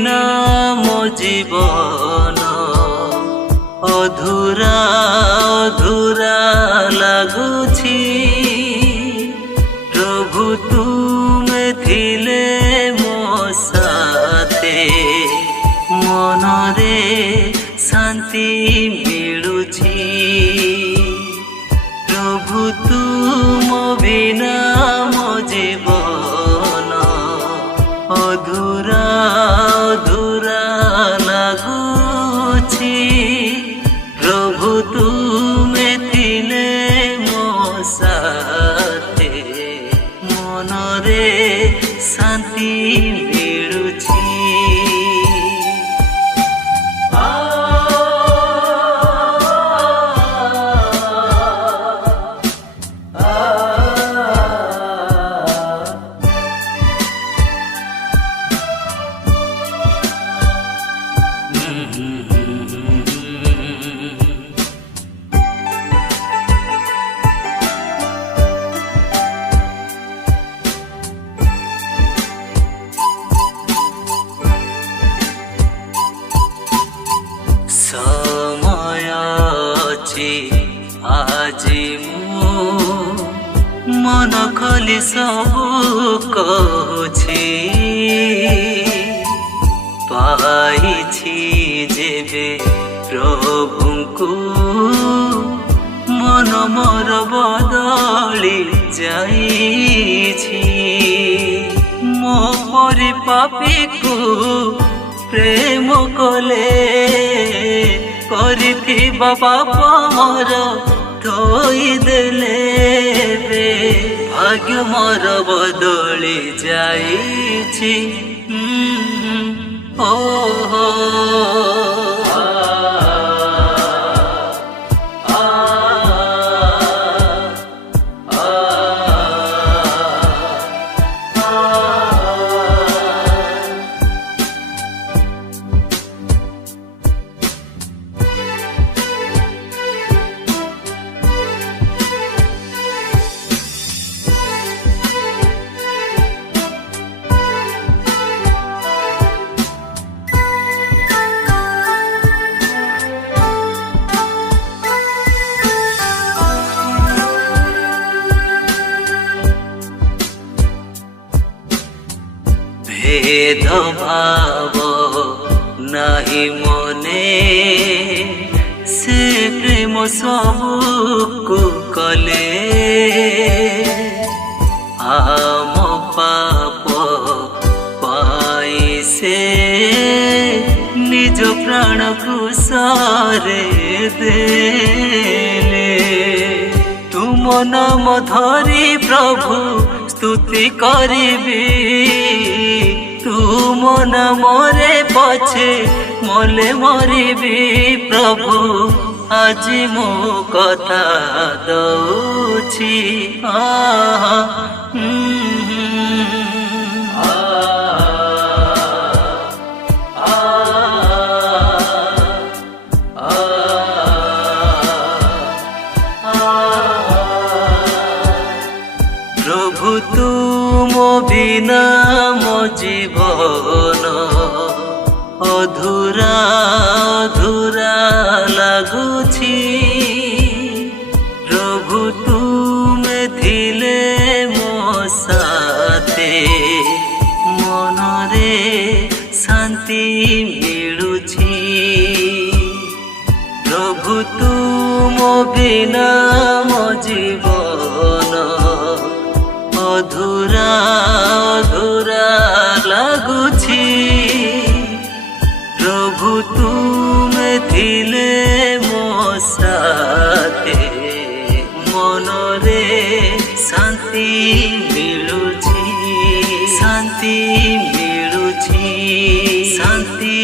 ବିନା ମୋ ଜୀବନ ଅଧୁରା ଅଧୁରା ଲାଗୁଛି। ପ୍ରଭୁ ତୁମେ ଥିଲେ ମୋ ସାଥେ, ମନରେ ଶାନ୍ତି ମିଳୁଛି। ପ୍ରଭୁ ତୁମ ବିନା ମୋ ଜୀବନ ଅଧୁରା ଅଧୁରା ଲାଗୁଛି। ପ୍ରଭୁ ତୁମେ ଥିଲେ ମୋ ସାଥେ, ମନରେ ଶାନ୍ତି ମିଳୁଛି। ସମୟ ଅଛି ଆଜି ମୁଁ ମନ ଖୋଲି ସବୁ କହୁଛି। ପାଇଛି ଯେବେ ପ୍ରଭୁଙ୍କୁ, ମନ ମୋର ବଦଳି ଯାଇଛି। ମୋ ପରି ପାପୀକୁ ପ୍ରେମ କଲେ, କରିଥିବା ପାପ ମୋର ଧୋଇଦେଲେ। ଭାଗ୍ୟ ମୋର ବଦଳି ଯାଇଛି। ଓହୋ भेदभाव नाही मने, से प्रेम सबको कले। आम पाप पाई से निज प्राण क्रूसरे देले। तुम नाम धरी प्रभु स्तुति करिबी, तुम नामरे पछे मले मरिबी। प्रभु আজি मो कथा दउछि। प्रभु तुम बिना मो जीवन अधूरा अधूरा लगुछि। प्रभु तुमे थिले मो साथे, मनरे शांति मिलुछि। प्रभु तुम बिना मो जीवन अधूरा अधूरा लगुछि। प्रभु तुमे थिले मो साथे, मनरे शांति मिलुछि, शांति मिलुछि, शांति।